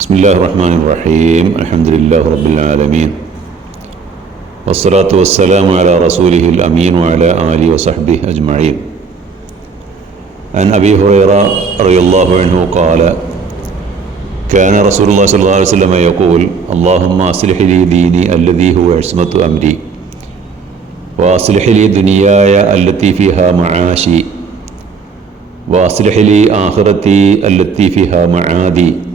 بسم الله الرحمن الرحيم الحمد لله رب العالمين والصلاة والسلام على رسوله الأمين وعلى آله وصحبه أجمعين عن أبي هريرة رضي الله عنه قال كان رسول الله صلى الله عليه وسلم يقول اللهم أصلح لي ديني الذي هو عصمة أمري وأصلح لي دنياي التي فيها معاشي وأصلح لي آخرتي التي فيها معادي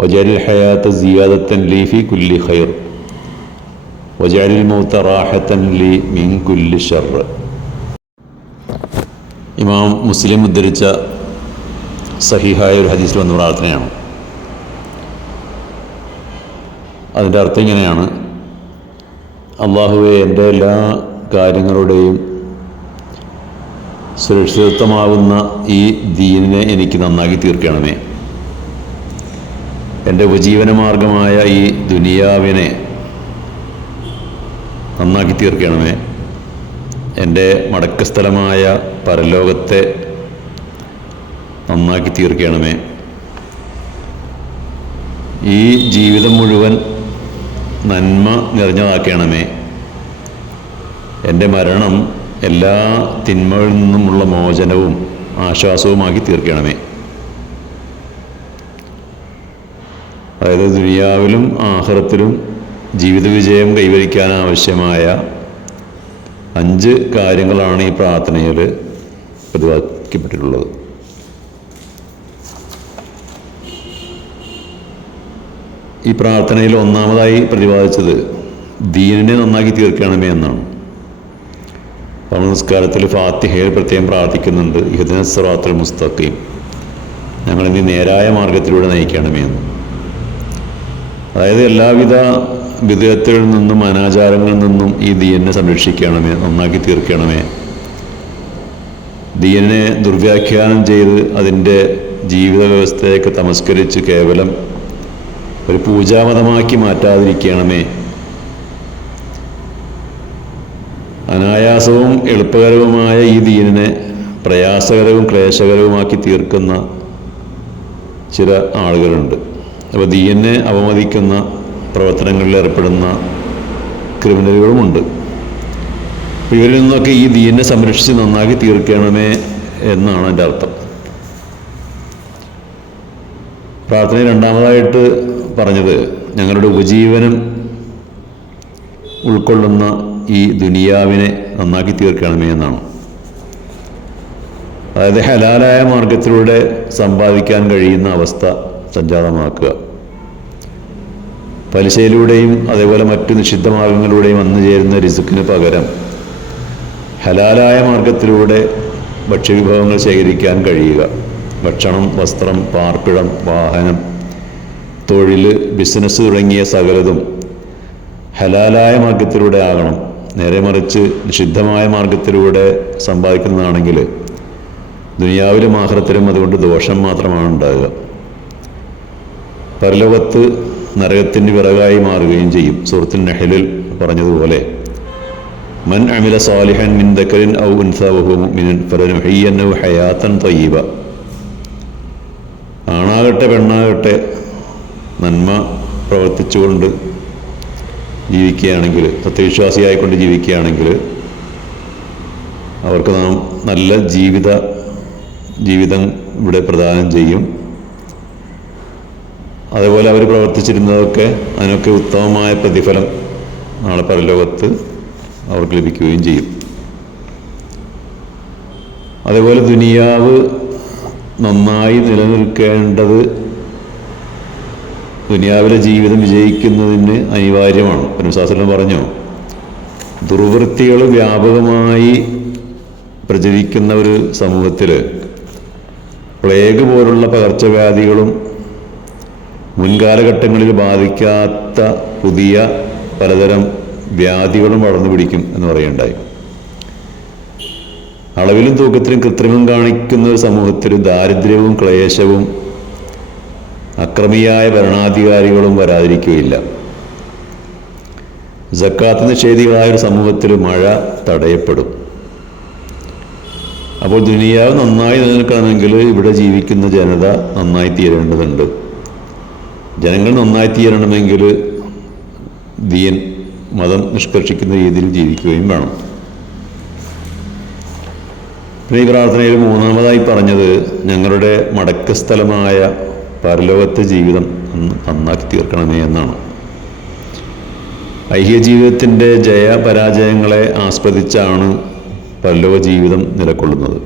വജാലിൽ ഹയാത്ത് സിയാദത്തൻ ലി ഫി കുല്ലി ഖൈർ വജാലിൽ മൗത്ത റാഹത്തൻ ലി മിൻ കുല്ലി ഷർ ഇമാം മുസ്ലിം ഉദ്ധരിച്ച സഹിഹായ ഒരു ഹദീസിൽ വന്ന പ്രാർത്ഥനയാണ്. അതിന്റെ അർത്ഥം ഇങ്ങനെയാണ്. അള്ളാഹുവെ എന്റെ എല്ലാ കാര്യങ്ങളുടെയും സുരക്ഷിതത്വമാവുന്ന ഈ ദീനിനെ എനിക്ക് നന്നാക്കി തീർക്കണമേ. എന്റെ ഉപജീവന മാർഗമായ ഈ ദുനിയാവിനെ നന്നാക്കി തീർക്കണമേ. എന്റെ മടക്കസ്ഥലമായ പരലോകത്തെ നന്നാക്കി തീർക്കണമേ. ഈ ജീവിതം മുഴുവൻ നന്മ നിറഞ്ഞതാക്കണമേ. എന്റെ മരണം എല്ലാ തിന്മകളിൽ നിന്നുമുള്ള മോചനവും ആശ്വാസവുമാക്കി തീർക്കണമേ. അതായത് ദുനിയാവിലും ആഹ്റത്തിലും ജീവിത വിജയം കൈവരിക്കാൻ ആവശ്യമായ അഞ്ച് കാര്യങ്ങളാണ് ഈ പ്രാർത്ഥനയിൽ പ്രതിപാദിക്കപ്പെട്ടിട്ടുള്ളത്. ഈ പ്രാർത്ഥനയിൽ ഒന്നാമതായി പ്രതിപാദിച്ചത് ദീനിനെ നന്നാക്കി തീർക്കണമേ എന്നാണ്. നമസ്കാരത്തിൽ ഫാത്തിഹയിൽ പ്രത്യേകം പ്രാർത്ഥിക്കുന്നുണ്ട് ഇഹദിന മുസ്തഖീം. ഞങ്ങളെ നേരായ മാർഗത്തിലൂടെ നയിക്കണമേ എന്ന്. അതായത് എല്ലാവിധ വിധേയത്തിൽ നിന്നും അനാചാരങ്ങളിൽ നിന്നും ഈ ദീനെ സംരക്ഷിക്കണമേ നന്നാക്കി തീർക്കണമേ. ദീനെ ദുർവ്യാഖ്യാനം ചെയ്ത് അതിന്റെ ജീവിത വ്യവസ്ഥയൊക്കെ തമസ്കരിച്ച് കേവലം ഒരു പൂജാമതമാക്കി മാറ്റാതിരിക്കണമേ. അനായാസവും എളുപ്പകരവുമായ ഈ ദീനിനെ പ്രയാസകരവും ക്ലേശകരവുമാക്കി തീർക്കുന്ന ചില ആളുകളുണ്ട്. അപ്പോൾ ദീനെ അവമതിക്കുന്ന പ്രവർത്തനങ്ങളിൽ ഏർപ്പെടുന്ന ക്രിമിനലുകളുമുണ്ട്. ഇവരിൽ നിന്നൊക്കെ ഈ ദീനെ സംരക്ഷിച്ച് നന്നാക്കി തീർക്കണമേ എന്നാണ് എന്റെ അർത്ഥം. പ്രാർത്ഥന രണ്ടാമതായിട്ട് പറഞ്ഞത് ഞങ്ങളുടെ ഉപജീവനം ഉൾക്കൊള്ളുന്ന ഈ ദുനിയാവിനെ നന്നാക്കി തീർക്കണമേ എന്നാണ്. അതായത് ഹലാലായ മാർഗത്തിലൂടെ സമ്പാദിക്കാൻ കഴിയുന്ന അവസ്ഥ സംജാതമാക്കുക പലിശയിലൂടെയും അതേപോലെ മറ്റു നിഷിദ്ധ മാർഗങ്ങളിലൂടെയും വന്നു ചേരുന്ന റിസുക്കിന് പകരം ഹലാലായ മാർഗത്തിലൂടെ ഭക്ഷ്യവിഭവങ്ങൾ ശേഖരിക്കാൻ കഴിയുക. ഭക്ഷണം വസ്ത്രം പാർപ്പിടം വാഹനം തൊഴിൽ ബിസിനസ് തുടങ്ങിയ സകലതും ഹലാലായ മാർഗത്തിലൂടെ ആകണം. നേരെ മറിച്ച് നിഷിദ്ധമായ മാർഗത്തിലൂടെ സമ്പാദിക്കുന്നതാണെങ്കിൽ ദുനിയാവിലും ആഹ്രത്തിലും അതുകൊണ്ട് ദോഷം മാത്രമാണ് ഉണ്ടാകുക പരലോകത്ത് നരകത്തിന്റെ വിറകായി മാറുകയും ചെയ്യും. സുഹൃത്തിൻ നെഹലിൽ പറഞ്ഞതുപോലെ മൻ അമില സാലിഹൻ മിൻ ദക്കരിൻ ഔ ഉൻസാവഹു മിനൻ ഫലനുഹയ്യന്നു ഹയാത്തൻ തയ്യബ. ആണാകട്ടെ പെണ്ണാകട്ടെ നന്മ പ്രവർത്തിച്ചുകൊണ്ട് ജീവിക്കുകയാണെങ്കിൽ സത്യവിശ്വാസിയായിക്കൊണ്ട് ജീവിക്കുകയാണെങ്കിൽ അവർക്ക് നാം നല്ല ജീവിത ജീവിതം ഇവിടെ പ്രദാനം ചെയ്യും. അതേപോലെ അവർ പ്രവർത്തിച്ചിരുന്നതൊക്കെ അതിനൊക്കെ ഉത്തമമായ പ്രതിഫലം നാളെ പരലോകത്ത് അവർക്ക് ലഭിക്കുകയും ചെയ്യും. അതേപോലെ ദുനിയാവ് നന്നായി നിലനിൽക്കേണ്ടത് ദുനിയാവിലെ ജീവിതം വിജയിക്കുന്നതിന് അനിവാര്യമാണ്. പരമശാസ്ത്രം പറഞ്ഞു ദുർവൃത്തികൾ വ്യാപകമായി പ്രചരിക്കുന്ന ഒരു സമൂഹത്തിൽ പ്ലേഗ് പോലുള്ള പകർച്ചവ്യാധികളും മുൻകാലഘട്ടങ്ങളിൽ ബാധിക്കാത്ത പുതിയ പലതരം വ്യാധികളും വളർന്നു പിടിക്കും എന്ന് പറയുണ്ടായി അളവിലും തൂക്കത്തിലും കൃത്രിമം കാണിക്കുന്ന ഒരു സമൂഹത്തിൽ ദാരിദ്ര്യവും ക്ലേശവും അക്രമിയായ ഭരണാധികാരികളും വരാതിരിക്കുകയില്ല. ജക്കാത്ത് നിഷേധികളായ ഒരു സമൂഹത്തിൽ മഴ തടയപ്പെടും. അപ്പോൾ ദുനിയാവ് നന്നായി നിലനിൽക്കണമെങ്കിൽ ഇവിടെ ജീവിക്കുന്ന ജനത നന്നായി തീരേണ്ടതുണ്ട്. ജനങ്ങൾ നന്നായി തീരണമെങ്കിൽ ദീൻ മതം നിഷ്കർഷിക്കുന്ന രീതിയിൽ ജീവിക്കുകയും വേണം. പിന്നെ ഈ പ്രാർത്ഥനയിൽ മൂന്നാമതായി പറഞ്ഞത് ഞങ്ങളുടെ മടക്ക സ്ഥലമായ പരലോകത്തെ ജീവിതം നന്നാക്കി തീർക്കണമേ എന്നാണ്. ഐഹിക ജീവിതത്തിന്റെ ജയപരാജയങ്ങളെ ആസ്പദിച്ചാണ് പരലോക ജീവിതം നിലകൊള്ളുന്നത്.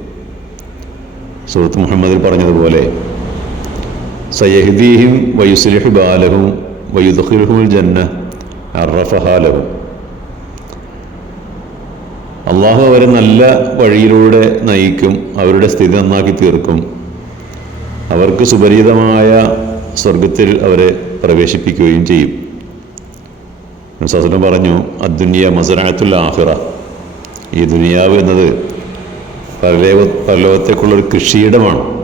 സുഹൃത്ത് മുഹമ്മദിൽ പറഞ്ഞതുപോലെ സയഹ്ദീഹിം വയുസ്ലിഹ് ബാലഹും വയുദുഹിർഹുൽ ജന്ന അറഫഹാലഹും അള്ളാഹു അവരെ നല്ല വഴിയിലൂടെ നയിക്കും അവരുടെ സ്ഥിതി നന്നാക്കി തീർക്കും. അവർക്ക് സുപരീതമായ സ്വർഗത്തിൽ അവരെ പ്രവേശിപ്പിക്കുകയും ചെയ്യും. സസനം പറഞ്ഞു അദ്ദുനിയ മസനായത്തുൽ ആഹിറ ഈ ദുനിയാവ് എന്നത് പരലോക പരലോകത്തേക്കുള്ളൊരു കൃഷിയിടമാണ്.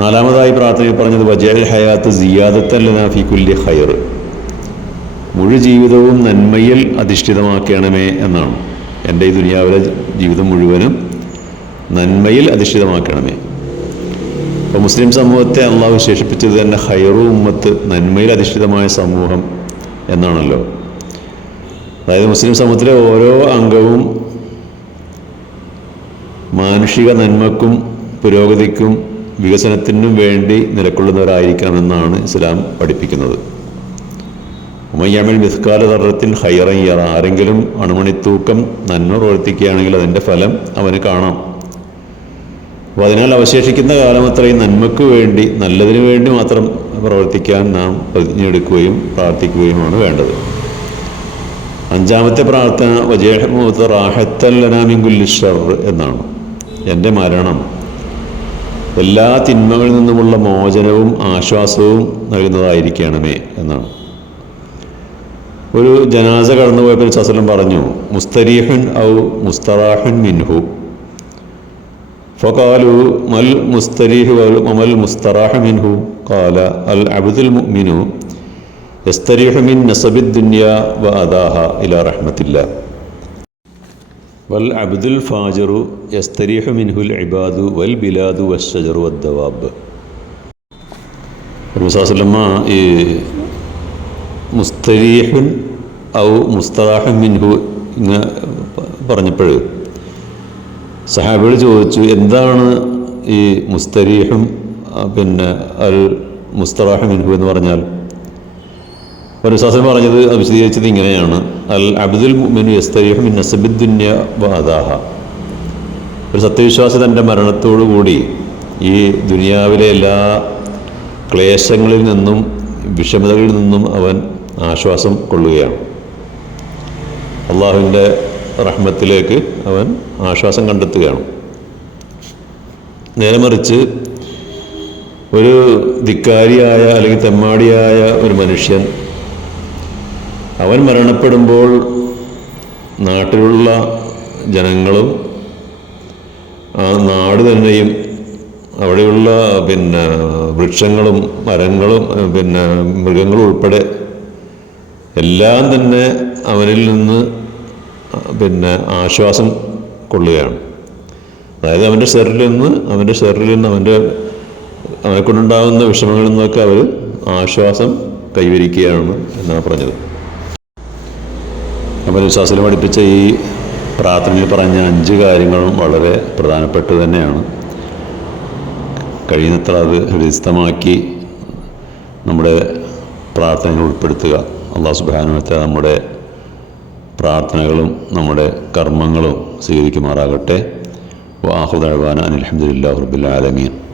നാലാമതായി പ്രാർത്ഥനയിൽ പറഞ്ഞത് വജൽ ഹയാത്ത് സിയാദത്തല്ല കുല്യ ഹയർ മുഴു ജീവിതവും നന്മയിൽ അധിഷ്ഠിതമാക്കണമേ എന്നാണ്. എന്റെ ഈ ദുനിയാവിലെ ജീവിതം മുഴുവനും നന്മയിൽ അധിഷ്ഠിതമാക്കണമേ. അപ്പോൾ മുസ്ലിം സമൂഹത്തെ അള്ളാഹ് വിശേഷിപ്പിച്ചത് തന്നെ ഹൈറു ഉമ്മത്ത് നന്മയിൽ അധിഷ്ഠിതമായ സമൂഹം എന്നാണല്ലോ. അതായത് മുസ്ലിം സമൂഹത്തിലെ ഓരോ അംഗവും മാനുഷിക നന്മക്കും പുരോഗതിക്കും വികസനത്തിനും വേണ്ടി നിലക്കൊള്ളുന്നവരായിരിക്കണമെന്നാണ് ഇസ്ലാം പഠിപ്പിക്കുന്നത്. ഉമയ്യാമിൽ മിസ്കാല തറത്തിൽ ഹൈറയ്യറ ആരെങ്കിലും അണുമണിത്തൂക്കം നന്മ പ്രവർത്തിക്കുകയാണെങ്കിൽ അതിന്റെ ഫലം അവന് കാണാം. അപ്പോൾ അതിനാൽ അവശേഷിക്കുന്ന കാലം അത്രയും നന്മയ്ക്ക് വേണ്ടി നല്ലതിനു വേണ്ടി മാത്രം പ്രവർത്തിക്കാൻ നാം പ്രതിജ്ഞയെടുക്കുകയും പ്രാർത്ഥിക്കുകയുമാണ് വേണ്ടത്. അഞ്ചാമത്തെ പ്രാർത്ഥന വജേഹമൂത്ത് റാഹത്തല്ലനാമിങ്കുല്ലിഷർ എന്നാണ്. എന്റെ മരണം എല്ലാ തിന്മകളിൽ നിന്നുമുള്ള മോചനവും ആശ്വാസവും നൽകുന്നതായിരിക്കണമേ എന്നാണ്. ഒരു ജനാസ കടന്നു പോയപ്പോൾ സസലം പറഞ്ഞു മുസ്തരീഹൻ ഔ മുസ്തറാഹൻ മിൻഹു. ഫകാലു മൽ മുസ്തരീഹ് മൽ മുസ്തറാഹ മിൻഹു. കാല അൽ അബുദുൽ മിനു എസ്തരീഹ മിൻ നസബിദ് ദുന്യ വ അദാഹ ഇല റഹ്മത്തില്ല. വൽ അബ്ദുൽ ഫാജറു യസ്തരീഹു മിൻഹുൽ ഇബാദു വൽ ബിലാദു വസ്സജറു വദ്ദവാബ് റസൂലുള്ളാഹി ഈ മുസ്തരീഹുൻ ഔ മുസ്തറാഹുൻ മിൻഹു ഇങ്ങനെ പറഞ്ഞപ്പോൾ സഹാബികൾ ചോദിച്ചു എന്താണ് ഈ മുസ്തരീഹും പിന്നെ അൽ മുസ്തറാഹു മിൻഹു എന്ന് പറഞ്ഞാൽ? ഒരു സാസനം പറഞ്ഞത് അത് വിശദീകരിച്ചത് ഇങ്ങനെയാണ്. അൽ അബ്ദുൽ മുമിനു യസ്തരീഹു മിൻ നസബിദ്ദുന്യ വാദാഹ ഒരു സത്യവിശ്വാസി തന്റെ മരണത്തോടുകൂടി ഈ ദുനിയാവിലെ എല്ലാ ക്ലേശങ്ങളിൽ നിന്നും വിഷമതകളിൽ നിന്നും അവൻ ആശ്വാസം കൊള്ളുകയാണ്. അള്ളാഹുവിന്റെ റഹ്മത്തിലേക്ക് അവൻ ആശ്വാസം കണ്ടെത്തുകയാണ്. നേരെ മറിച്ച് ഒരു ധിക്കാരിയായ അല്ലെങ്കിൽ തെമ്മാടിയായ ഒരു മനുഷ്യൻ അവൻ മരണപ്പെടുമ്പോൾ നാട്ടിലുള്ള ജനങ്ങളും ആ നാട് തന്നെയും അവിടെയുള്ള പിന്നെ വൃക്ഷങ്ങളും മരങ്ങളും പിന്നെ മൃഗങ്ങളും ഉൾപ്പെടെ എല്ലാം തന്നെ അവനിൽ നിന്ന് പിന്നെ ആശ്വാസം കൊള്ളുകയാണ്. അതായത് അവന്റെ ശരീരിൽ നിന്ന് അവന്റെ ശരീരിൽ നിന്ന് അവന്റെ അവനെക്കൊണ്ടുണ്ടാകുന്ന വിഷമങ്ങളിൽ നിന്നൊക്കെ അവർ ആശ്വാസം കൈവരിക്കുകയാണ് എന്നാണ് പറഞ്ഞത്. അപ്പോൾ വിശ്വാസത്തിൽ പഠിപ്പിച്ച ഈ പ്രാർത്ഥനയിൽ പറഞ്ഞ അഞ്ച് കാര്യങ്ങളും വളരെ പ്രധാനപ്പെട്ടത് തന്നെയാണ്. കഴിയുന്നത്ര അത് ഹൃദയസ്ഥമാക്കി നമ്മുടെ പ്രാർത്ഥനകൾ ഉൾപ്പെടുത്തുക. അള്ളാഹു സുബാനുവത്തെ നമ്മുടെ പ്രാർത്ഥനകളും നമ്മുടെ കർമ്മങ്ങളും സ്വീകരിക്കുമാറാകട്ടെ. വാഹുദാൻ അനിൽഹമ്മദില്ലാ റബ്ബുൽ ആലമീൻ.